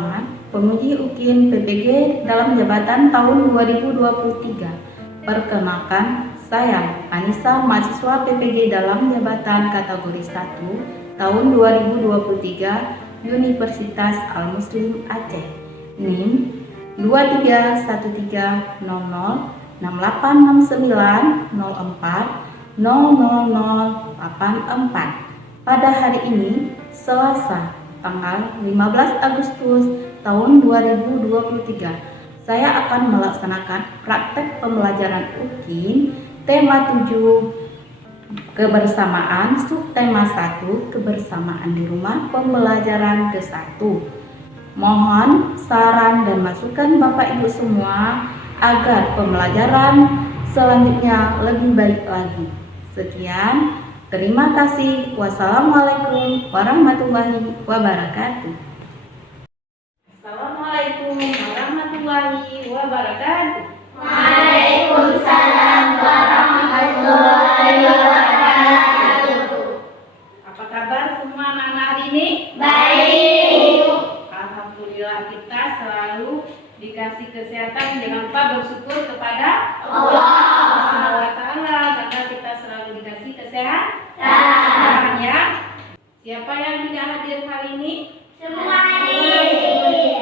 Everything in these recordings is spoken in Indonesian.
Selamat penguji UKIN PPG dalam jabatan tahun 2023. Perkenalkan, saya Anissa, mahasiswa PPG dalam jabatan kategori 1 tahun 2023 Universitas Al-Muslim Aceh. NIM 2313006869040084. Pada hari ini, Selasa, tanggal 15 Agustus tahun 2023, saya akan melaksanakan praktek pembelajaran UKIN tema 7 kebersamaan, subtema 1 kebersamaan di rumah, pembelajaran ke-1. Mohon saran dan masukan Bapak Ibu semua agar pembelajaran selanjutnya lebih baik lagi. Sekian. Terima kasih. Wassalamualaikum warahmatullahi wabarakatuh. Assalamualaikum warahmatullahi wabarakatuh. Waalaikumsalam warahmatullahi wabarakatuh. Apa kabar semua anak-anak hari ini? Baik. Alhamdulillah, kita selalu dikasih kesehatan. Jangan lupa bersyukur kepada Allah Subhanahu wa Ta'ala karena kita selalu dikasih kesehatan. Ya. Siapa yang tidak hadir hari ini? Semua hadir.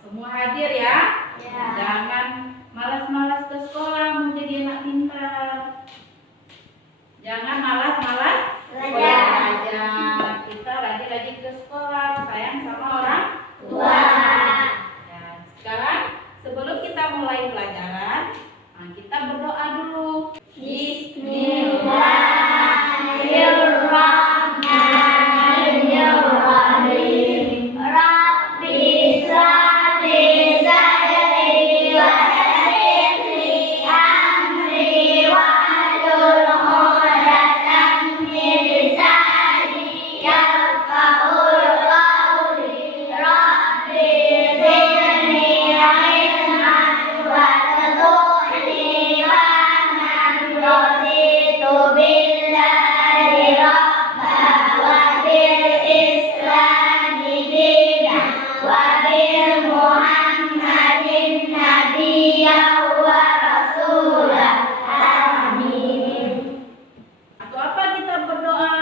Semua hadir ya. Ya. Jangan malas-malas ke sekolah menjadi anak pintar. Jangan malas-malas belajar. Kita rajin-rajin ke sekolah, sayang sama orang tua. Ya, sekarang sebelum kita mulai pelajaran, kita berdoa dulu. Bismillahirrahmanirrahim. Rabbi shrah li sadri wa yassir li amri wahlul 'uqdatam min lisani yafqahul qawli. Rabbi zidni ilman warzuqni fahman. Raditu billahi rabban wa bil islami dinan wa bil muhammadin nabiyyan wa rasulah. Amin. Untuk apa kita berdoa?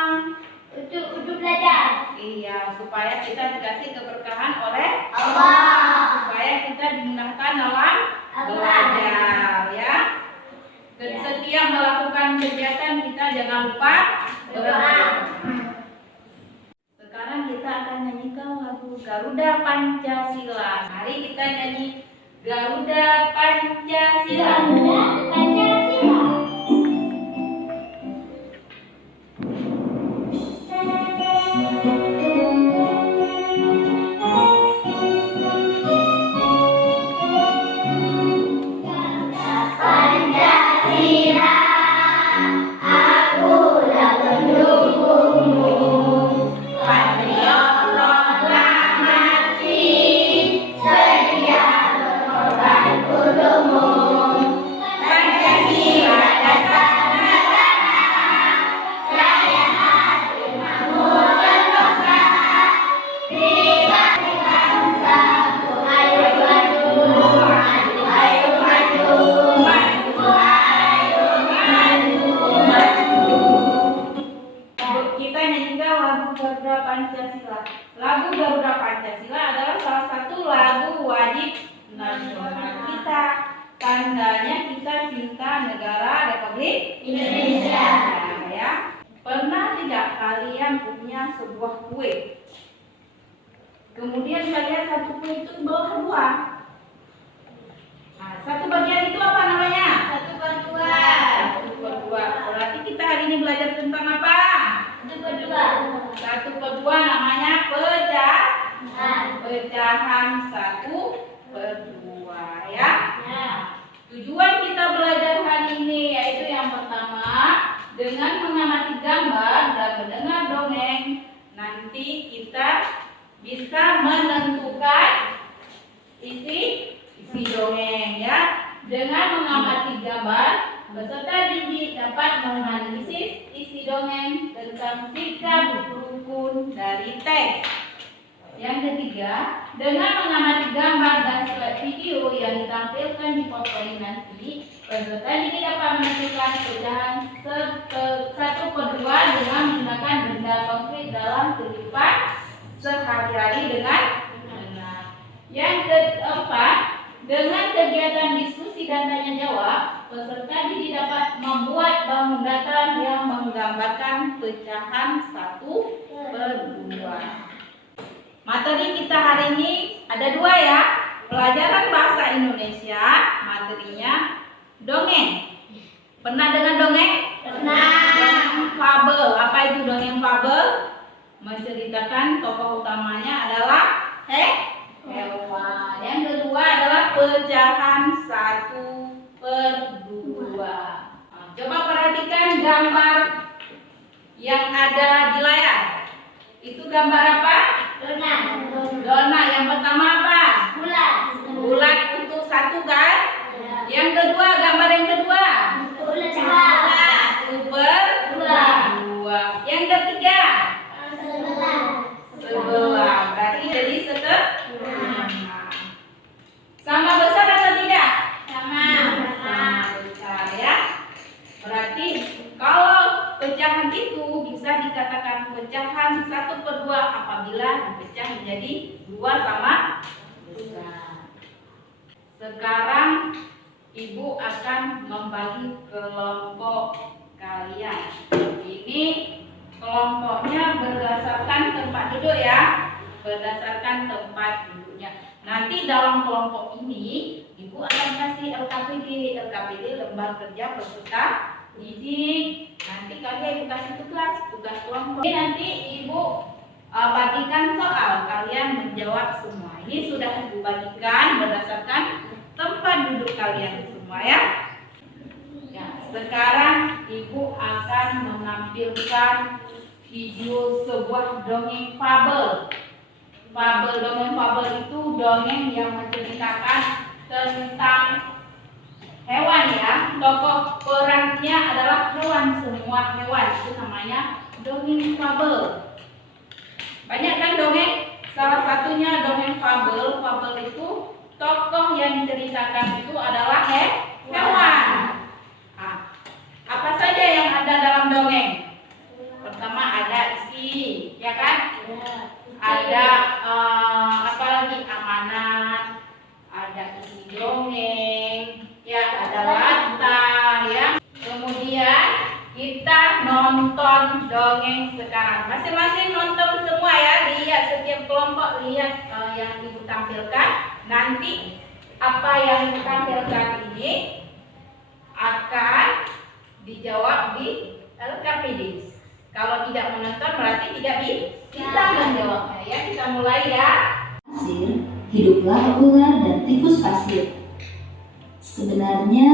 Untuk belajar Iya, supaya kita dikasih keberkahan oleh Allah. supaya kita dimudahkan dalam belajar ya. Dan Ya. setiap melakukan kegiatan kita jangan lupa berdoa. Sekarang kita akan nyanyikan lagu Garuda Pancasila. Mari kita nyanyi Garuda Pancasila. Pancasila. Pancasila, akulah pendukungmu. Patriot proklamasi, sedia berkorban untukmu. Pancasila dasar negara, layak hati makmur sentosa. Berikan bangsa, ayo maju, maju, ayo maju, maju, ayo maju, maju. Kita nyanyikan lagu Garuda Pancasila. Lagu Garuda Pancasila adalah salah satu lagu wajib nasional kita. Tandanya kita cinta negara Republik Indonesia. Ya. Pernah tidak kalian punya sebuah kue? Kemudian kalian satu kue itu bawah dua. Nah, satu bagian itu apa namanya? Satu per dua. Satu per dua. Berarti kita hari ini belajar tentang apa? Satu per dua. Satu per dua namanya pecahan satu per dua ya. Tujuan kita belajar hari ini yaitu yang pertama dengan mengamati gambar dan mendengar dongeng, nanti kita bisa menentukan isi dongeng ya. Dengan mengamati gambar, peserta didik dapat menganalisis isi dongeng tentang sikap rukun dari teks. Yang ketiga, dengan mengamati gambar dan slide video yang ditampilkan di foto ini nanti, peserta didik dapat menentukan pecahan 1/2 dengan menggunakan benda konkret dalam kehidupan sehari-hari dengan benar. Yang keempat, dengan kegiatan diskusi dan tanya jawab, peserta didik dapat membuat bangun datar yang menggambarkan pecahan 1/2. Materi kita hari ini ada 2 ya. Pelajaran bahasa Indonesia, materinya dongeng. Pernah dengar dongeng? Pernah. Dongeng fabel. Apa itu dongeng fabel? Menceritakan tokoh utamanya adalah hewan. Yang kedua adalah pecahan 1/2. Coba perhatikan gambar yang ada di layar. Itu gambar apa? Dona. Yang pertama apa? Bulat untuk 1 kan? Yang kedua, gambar yang kedua? Satu per 2. Yang ketiga? Sebelah. Berarti jadi setengah. Sama besar atau tidak? Sama besar ya. Berarti kalau pecahan itu bisa dikatakan pecahan 1/2 apabila dipecah menjadi 2 sama besar. Sekarang Ibu akan membagi kelompok kalian. Ini kelompoknya berdasarkan tempat duduk ya. Berdasarkan tempat duduknya. Nanti dalam kelompok ini Ibu akan kasih LKPD. LKPD lembar kerja peserta didik. Nanti kalian Ibu kasih tugas kelompok. Ini nanti Ibu bagikan soal, kalian menjawab semua. Ini sudah Ibu bagikan berdasarkan tempat duduk kalian semua ya. Sekarang Ibu akan menampilkan video sebuah dongeng fabel. Dongeng fabel itu dongeng yang menceritakan tentang hewan ya. Tokoh perannya adalah hewan, semua hewan. Itu namanya dongeng fabel. Banyak kan dongeng? Salah satunya dongeng fabel. Fabel itu tokoh yang diceritakan itu adalah hewan. Apa saja yang ada dalam dongeng? Pertama ada isi, ya kan? Ada apa lagi? Amanat. Ada isi dongeng, ya ada latar, ya. Kemudian kita nonton dongeng sekarang. Masing-masing nonton semua ya. Lihat setiap kelompok, lihat yang Ibu tampilkan. Nanti apa yang ditampilkan ini akan dijawab di LKPD. Kalau tidak menonton berarti tidak bisa menjawabnya ya. Kita mulai ya. Pasir, hiduplah ular dan tikus pasir. Sebenarnya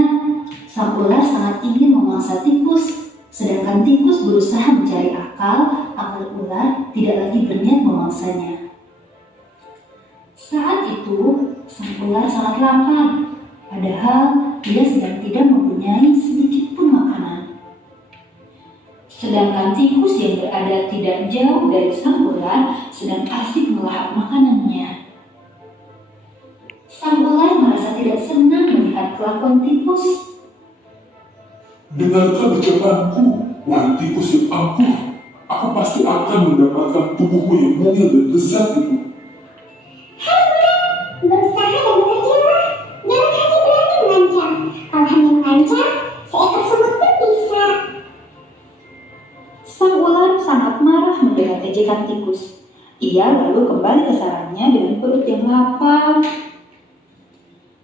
sang ular sangat ingin memangsa tikus, sedangkan tikus berusaha mencari akal agar ular tidak lagi berniat memangsanya. Saat itu, sang ular sangat lapar, padahal dia sedang tidak mempunyai sedikit pun makanan. Sedangkan tikus yang berada tidak jauh dari sang ular sedang asik melahap makanannya. Sang ular merasa tidak senang melihat kelakuan tikus. Dengarkan ucapanku, wahai tikus yang angkuh. Aku pasti akan mendapatkan tubuhmu yang mungil dan lezat itu. Berusaha dan bekerjalah. Jangan hanya berani mengancam. Kalau hanya mengancam, seekor semut pun bisa. Sang ular sangat marah mendengar ejekan tikus. Ia lalu kembali ke sarangnya dengan perut yang lapar.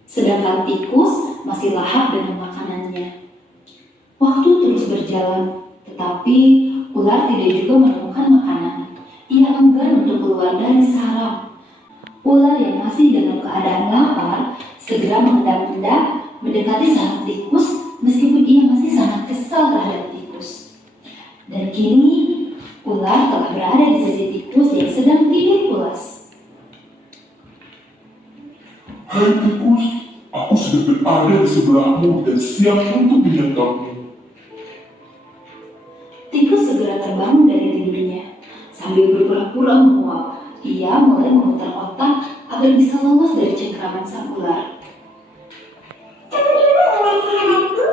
Sedangkan tikus masih lahap dengan makanannya. Waktu terus berjalan, tetapi ular tidak juga menemukan makanan. Ia enggan untuk keluar dari sarang. Ular yang masih dalam keadaan lapar segera mengendap-endap mendekati sarang tikus meskipun ia masih sangat kesal terhadap tikus. Dan kini ular telah berada di sisi tikus yang sedang tidur pulas. Hai tikus, aku sudah berada di sebelahmu dan siap untuk menyantapmu. Tikus segera terbangun dari tidurnya. Sambil berpura-pura menguap, ia mulai mulai memutar otak agar bisa lolos dari cengkraman sang ular. Tunggu dulu, ular sahabatku.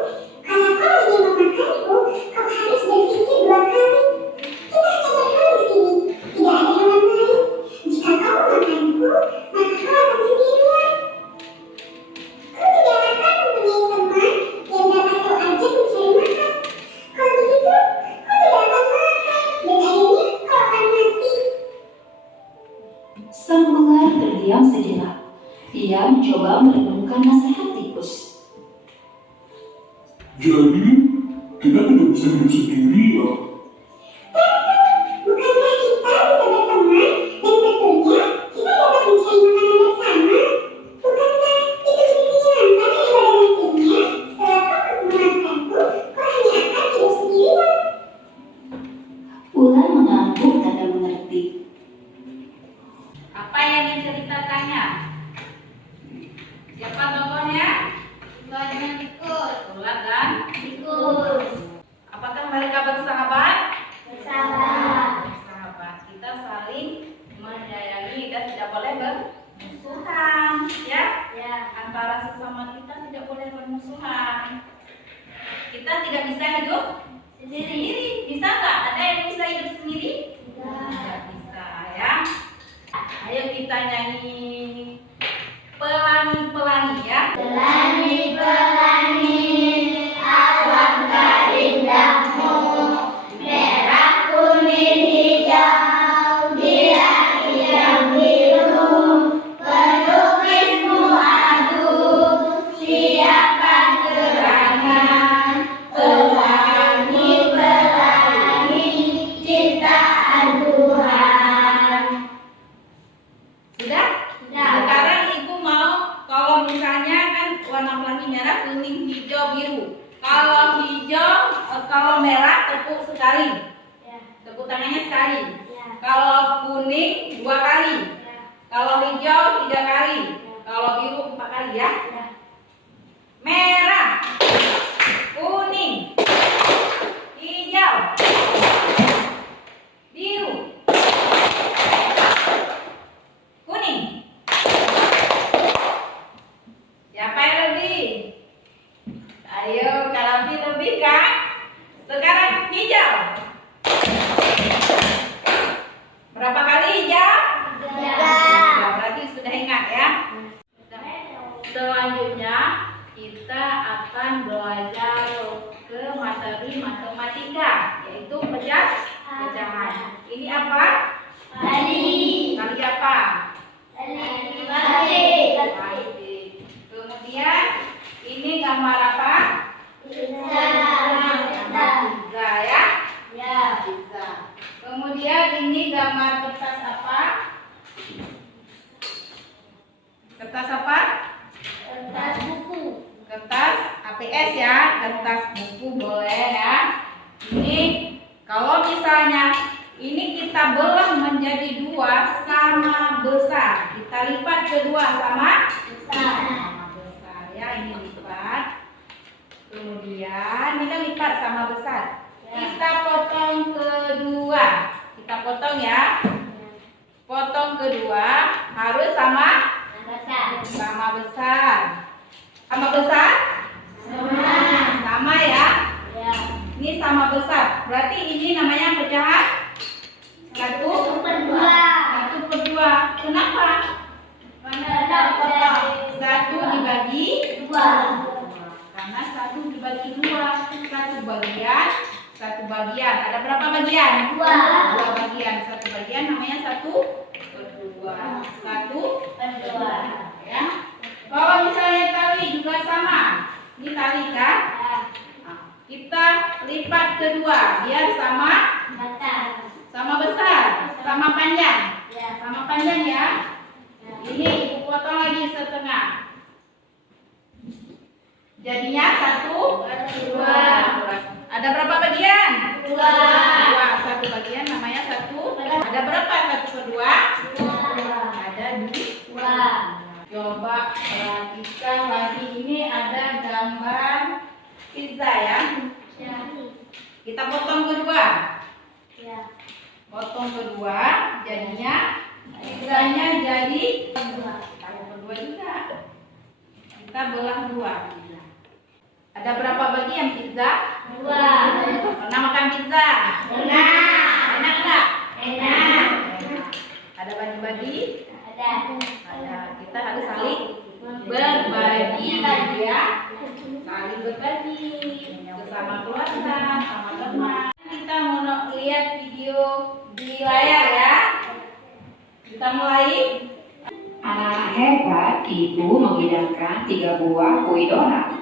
Kalau kau ingin memakanku, kau harus berpikir 2 kali. Kita hanya berdua di sini, tidak ada hewan lain. Jika kau memakanku, maka kau akan sendirian. Kau tidak akan mempunyai teman yang dapat kau ajak mencari makan. Kalau begitu, kau tidak akan makan, dan akhirnya kau akan mati. Sang ular terdiam sejenak. Ia mencoba merenungkan nasihat tikus. Jadi, kita tidak bisa hidup sendiri ya? Bukankah kita bisa berteman dan tentunya kita dapat mencari makanan bersama? Bukankah itu jadi menyenangkan daripada nantinya setelah kau memakanku, kau hanya akan hidup sendirian? Ular mengangguk tanda mengerti. Apa yang diceritakannya? Siapa tokohnya? Ular dan tikus. Ular dan tikus. Apakah mereka bersahabat? Bersahabat. Kita saling menyayangi dan tidak boleh bermusuhan, ya? Antara sesama kita tidak boleh bermusuhan. Kita tidak bisa hidup sendiri. Bisa nggak? Ada yang bisa hidup sendiri? Tidak bisa, ya. Ayo kita nyanyi pelangi-pelangi, ya. Pelangi-pelangi alangkah indahmu, merah, kuning, hijau, di langit yang biru. Pelukismu aduh, siapkan gerangan. Pelangi-pelangi ciptaan Tuhan. Sudah? Sekarang ibu mau, kalau misalnya kan warna pelangi merah, kuning, hijau, biru. Kalau merah tepuk sekali. Tepuk tangannya sekali. Kalau kuning 2 kali. Kalau hijau 3 kali. Kalau biru 4 kali, ya. Merah, kuning, hijau, biru, kuning. Siapa yang lebih? Ayo, kalau lebih kan? Sekarang hijau. Berapa kali hijau? 3. Berarti sudah ingat, ya. Selanjutnya kita akan belajar ke materi matematika, yaitu pecahan. Ini apa? Kali apa? Kali. Kemudian ini gambar apa? Gambar pizza, ya? Pizza. Kemudian ini gambar kertas apa? Kertas apa? Kertas buku. Kertas APS, ya. Kertas buku boleh, ya. Ini kalau misalnya ini kita belah menjadi 2 sama besar. Kita lipat kedua sama besar, ya. Ini lipat. Kemudian ini kan lipat sama besar. Kita potong kedua. Kita potong, ya. Potong kedua harus sama besar. Sama besar? Sama, ya. Ini sama besar. Berarti ini namanya pecahan 1/2. Kenapa? Karena potong 1 dibagi 2. Karena 1 dibagi 2. 1 bagian. Ada berapa bagian? 2 bagian. 1 bagian namanya 1/2. 1/2. Ya. Kalau misalnya tali juga sama. Ini tali, kan? Nah, kita lipat kedua biar sama besar, sama panjang. Sama panjang, ya. Ini ibu potong lagi setengah. Jadinya 1/2. Ada berapa bagian? 2. 1 bagian namanya 1. Ada berapa 1/2? Ada 2. Coba perhatikan lagi, ini ada gambar pizza, ya. Kita potong kedua. Potong kedua jadinya pizzanya jadi dua juga. Kita belah dua. Ada berapa bagian pizza? Dua. Pernah makan pizza? Pernah. Enak nggak? Enak. Ada bagi-bagi? Ada. Kita harus saling berbagi ya. Saling berbagi bersama keluarga, sama teman. Kita mau lihat video di layar ya. Kita mulai. Anak hebat, ibu menghidangkan 3 buah kue donat.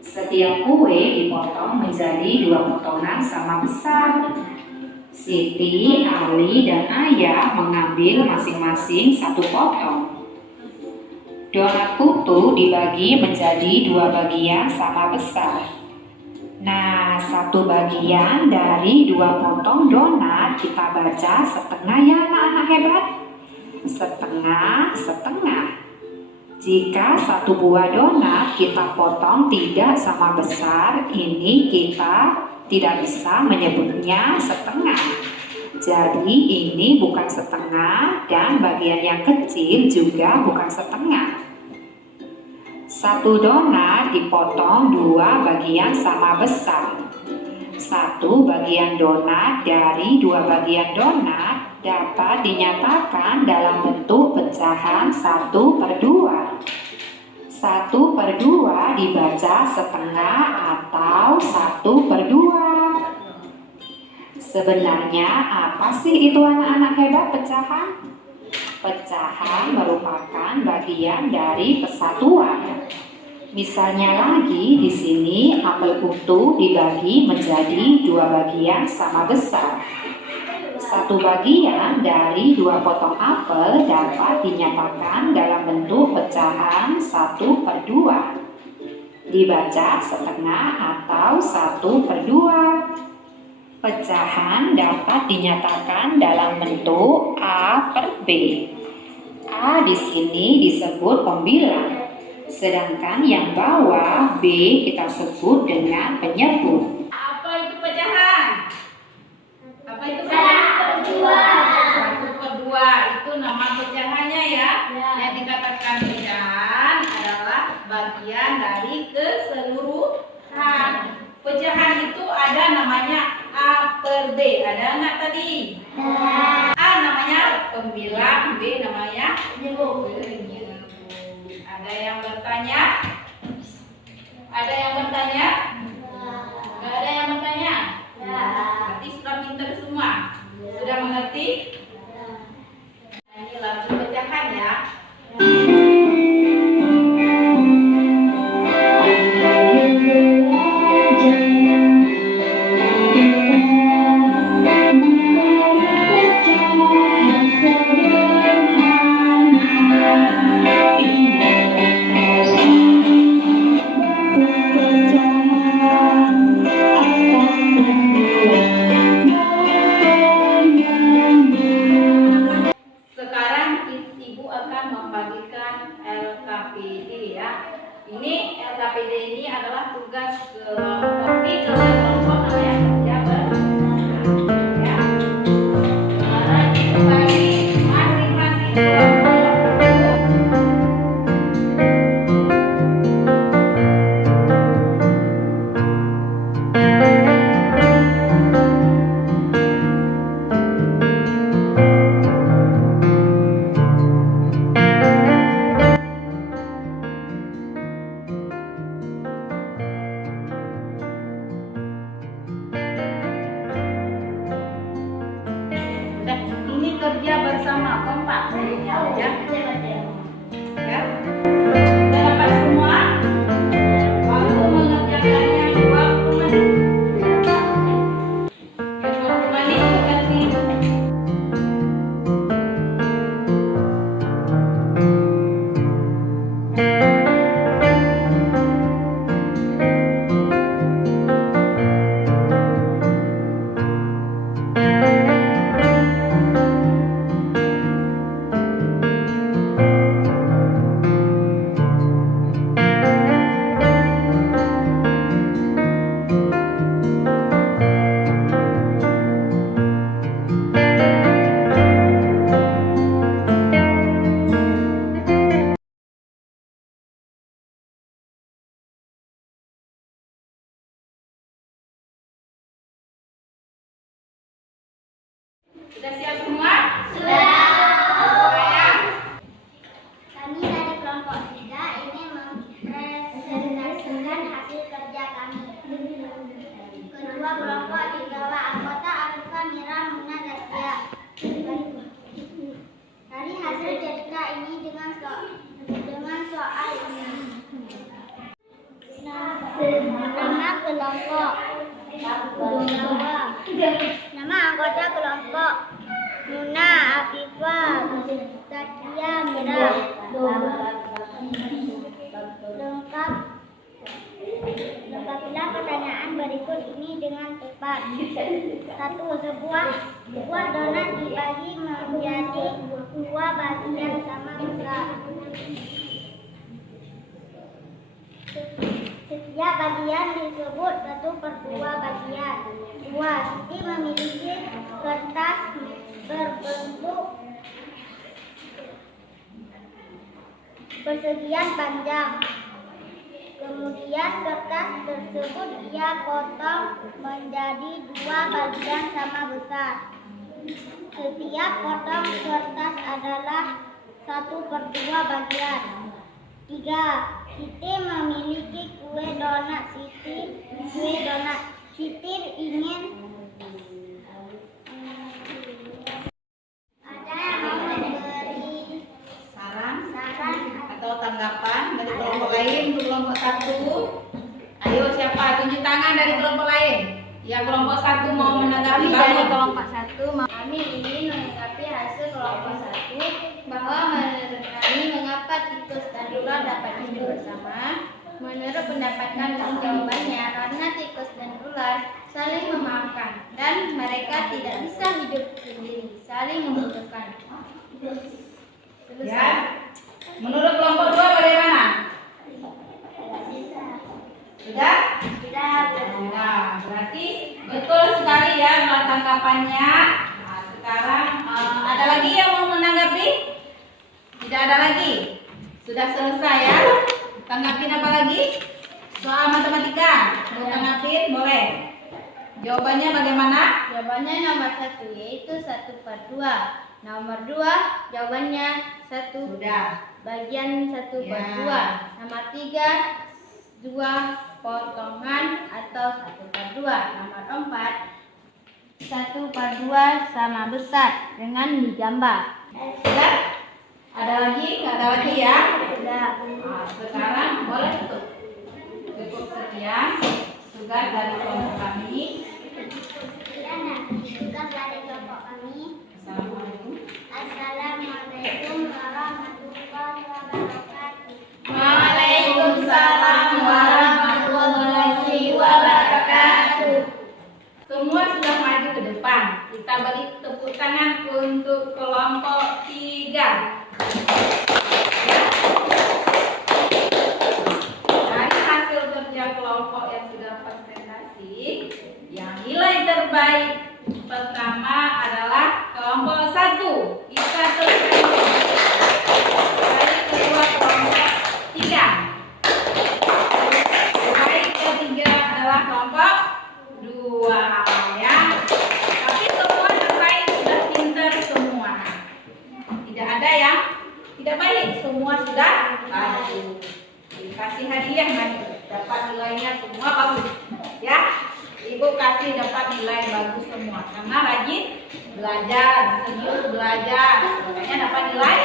Setiap kue dipotong menjadi 2 potongan sama besar. Siti, Ali, dan Ayah mengambil masing-masing 1 potong. Donat putu dibagi menjadi 2 bagian sama besar. Nah, 1 bagian dari 2 potong donat kita baca setengah ya anak-anak hebat. Setengah. Jika 1 buah donat kita potong tidak sama besar, ini kita tidak bisa menyebutnya setengah. Jadi ini bukan setengah dan bagian yang kecil juga bukan setengah. 1 donat dipotong 2 bagian sama besar. 1 bagian donat dari 2 bagian donat dapat dinyatakan dalam bentuk pecahan 1/2. 1/2 dibaca setengah atau 1/2. Sebenarnya apa sih itu anak-anak hebat pecahan? Pecahan merupakan bagian dari kesatuan. Misalnya lagi di sini apel utuh dibagi menjadi 2 bagian sama besar. 1 bagian dari 2 potong apel dapat dinyatakan dalam bentuk pecahan 1/2. Dibaca setengah atau 1/2. Pecahan dapat dinyatakan dalam bentuk A/B. A di sini disebut pembilang. Sedangkan yang bawah B kita sebut dengan penyebut. Apa itu pecahan? Apa itu pecahan? 1/2 itu nama pecahannya ya. Yang dikatakan pecahan adalah bagian dari keseluruhan. Pecahan itu ada namanya A/B. Ada nggak tadi? A namanya pembilang, B namanya penyebut. Ada yang bertanya? Ada yang bertanya? Nggak ada yang bertanya? Berarti sudah pintar semua? Sudah mengerti? Nah, ini lagu pecahan ya. Sekarang ibu akan membagikan LKPD ya. Ini LKPD ini adalah tugas kelompok namanya kerja bersama ya. Sekarang ibu bagi masing-masing kelompok. kelompok. Nama anggota kelompok: Muna, Afifah, Zakia, Mira. Lengkapilah pertanyaan berikut ini dengan tepat. 1. Sebuah donat dibagi menjadi 2 bagian sama besar. Setiap bagian disebut 1/2 bagian. 2. Siti memiliki kertas berbentuk persegian panjang. Kemudian kertas tersebut ia potong menjadi 2 bagian sama besar. Setiap potong kertas adalah 1/2 bagian. 3. Siti memiliki kue donat. Siti ingin ada yang mau memberi Saran saran atau tanggapan dari kelompok lain untuk kelompok 1. Ayo, siapa tunjuk tangan dari kelompok lain? Ya, kelompok 1 mau menanggapi dari baru. kelompok 1. Kami ingin menanggapi hasil kelompok 1 bahwa mengenai mengapa tikus dan ular dapat hidup bersama. Menurut pendapat kami, jawabannya karena tikus dan ular saling memaafkan dan mereka tidak bisa hidup sendiri, saling membutuhkan. Ya. Menurut kelompok 2 bagaimana? Sudah? Nah, berarti betul sekali ya menurut tanggapannya. Nah, sekarang ada lagi yang mau menanggapi? Tidak ada lagi. Sudah selesai ya. Tanggapin apa lagi? Soal matematika. Mau tanggapin? Boleh. Jawabannya bagaimana? Jawabannya nomor 1 yaitu 1/2. Nomor 2 jawabannya 1 Sudah. bagian 1/2. Nomor 3 2 potongan atau 1/2. Nomor 4 1/2 sama besar dengan digambar. Sudah? Ada lagi? Nggak ada lagi ya? Sudah. Nah, sekarang boleh tutup. Cukup sekian tugas dari kelompok kami. Tugas dari kelompok kami. Assalamualaikum. Assalamualaikum warahmatullahi wabarakatuh. Waalaikumsalam warahmatullahi wabarakatuh. Semua sudah maju ke depan. Kita beri tepuk tangan untuk kelompok 3. Dari hasil kerja kelompok yang sudah presentasi, yang nilai terbaik pertama adalah kelompok 1. Kita selesai. Dari kedua kelompok 3. Terbaik ketiga adalah kelompok 2 ya. Tapi semua terbaik, sudah pintar semua. Tidak ada yang tidak baik, semua sudah bagus. Dikasih hadiah nanti, dapat nilainya semua bagus. Ya, Ibu kasih dapat nilai bagus semua karena rajin belajar, serius belajar, makanya dapat nilai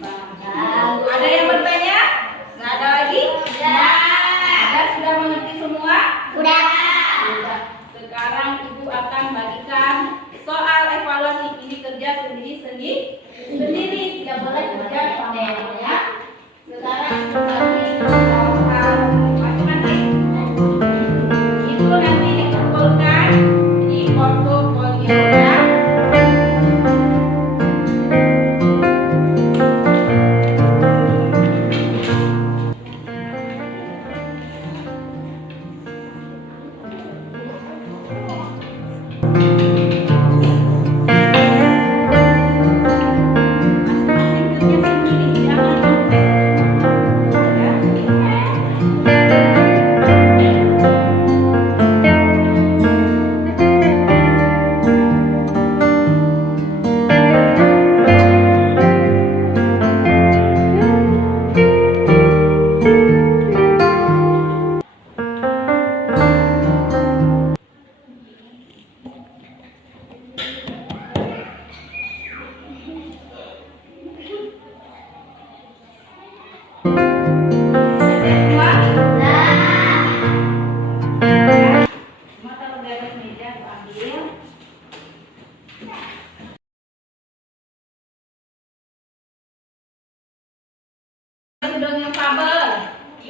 bagus. Ada yang bertanya? Nggak ada lagi? Ada, sudah mengerti semua? Sudah. Sudah. Sekarang Ibu akan bagikan soal evaluasi ini kerja sendiri, tidak boleh kerja sama ya. Sekarang bagi soal masing-masing. Itu nanti dikumpulkan di portofolio-nya.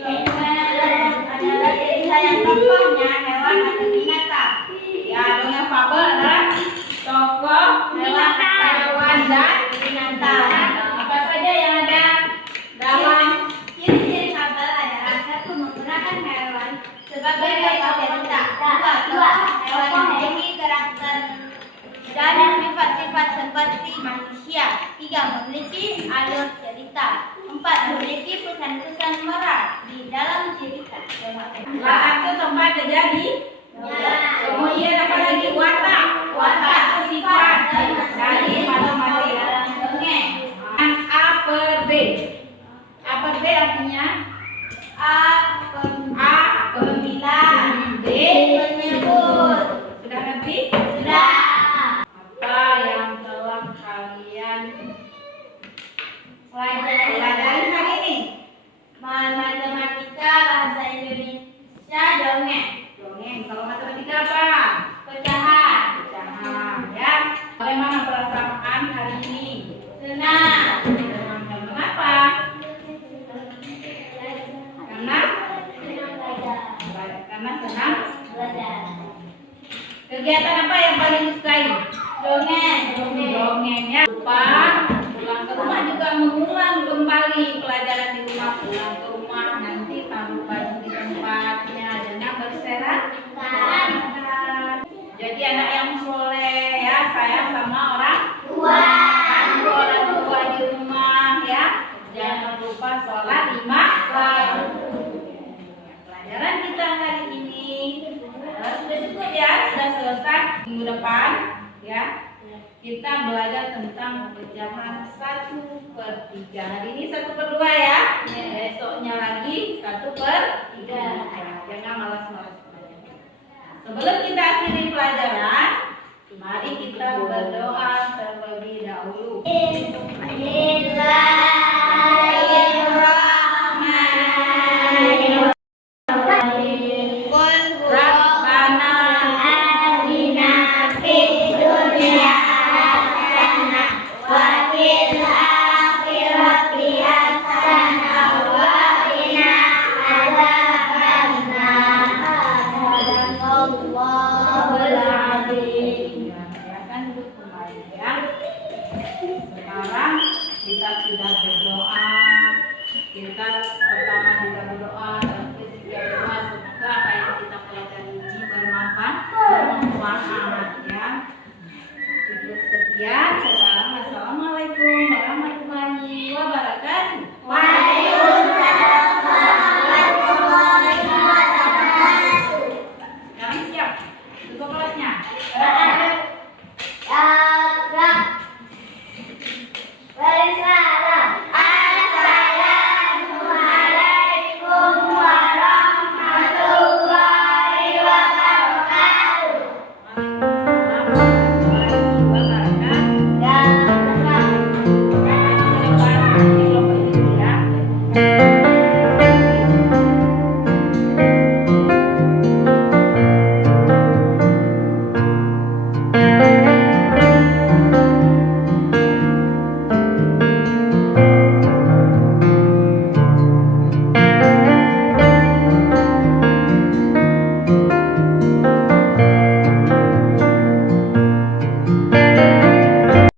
adalah ciri yang tokohnya hewan atau binatang. Ya, dongeng fabel adalah tokoh hewan dan binatang. Apa saja yang ada dalam Ciri-ciri fabel adalah satu, menggunakan hewan sebagai tokoh cerita. Dua, hewan memiliki karakter dan sifat-sifat seperti manusia. Tiga, memiliki alur cerita. Empat, memiliki pesan-pesan moral di dalam cerita. itu tempat terjadi. Kemudian apa lagi? Watak itu sifat dari masing-masing dongeng. A per B. A per B artinya A, pembilang. B Penyebut. sudah ngerti? Sudah. Apa yang telah kalian Pelajari hari ini. Matematika, bahasa Indonesia, dongeng. dongeng? Kalau matematika apa? Pecahan. Pecahan, ya. Bagaimana perasaan hari ini? Senang. Senang. Mengapa? Karena senang. Kegiatan apa yang paling disukai? Dongeng. Dongengnya lupa. Pulang ke rumah juga mengulang kembali pelajaran di rumah. Pulang ke rumah nanti taruh baju di tempatnya dengan berserat. Jadi anak yang soleh ya, sayang sama orang tua. Orang tua di rumah ya. Jangan lupa sholat 5 waktu. Pelajaran kita hari ini sudah cukup ya, sudah selesai. Minggu depan ya kita belajar tentang pecahan 1/3. Hari ini 1/2 ya. Besoknya lagi 1/3. Jangan malas-malas belajar. Sebelum kita akhiri pelajaran, mari kita berdoa terlebih dahulu. Rabbana Atina fid dunya hasanah wa fil akhirati hasanah wa qina adzabannar. Sadaqallahul azim. Silakan duduk kembali ya. Sekarang kita sudah berdoa. Kita pertama juga berdoa, tapi juga berdoa semoga apa yang kita pelajari ini bermanfaat ya. Cukup sekian.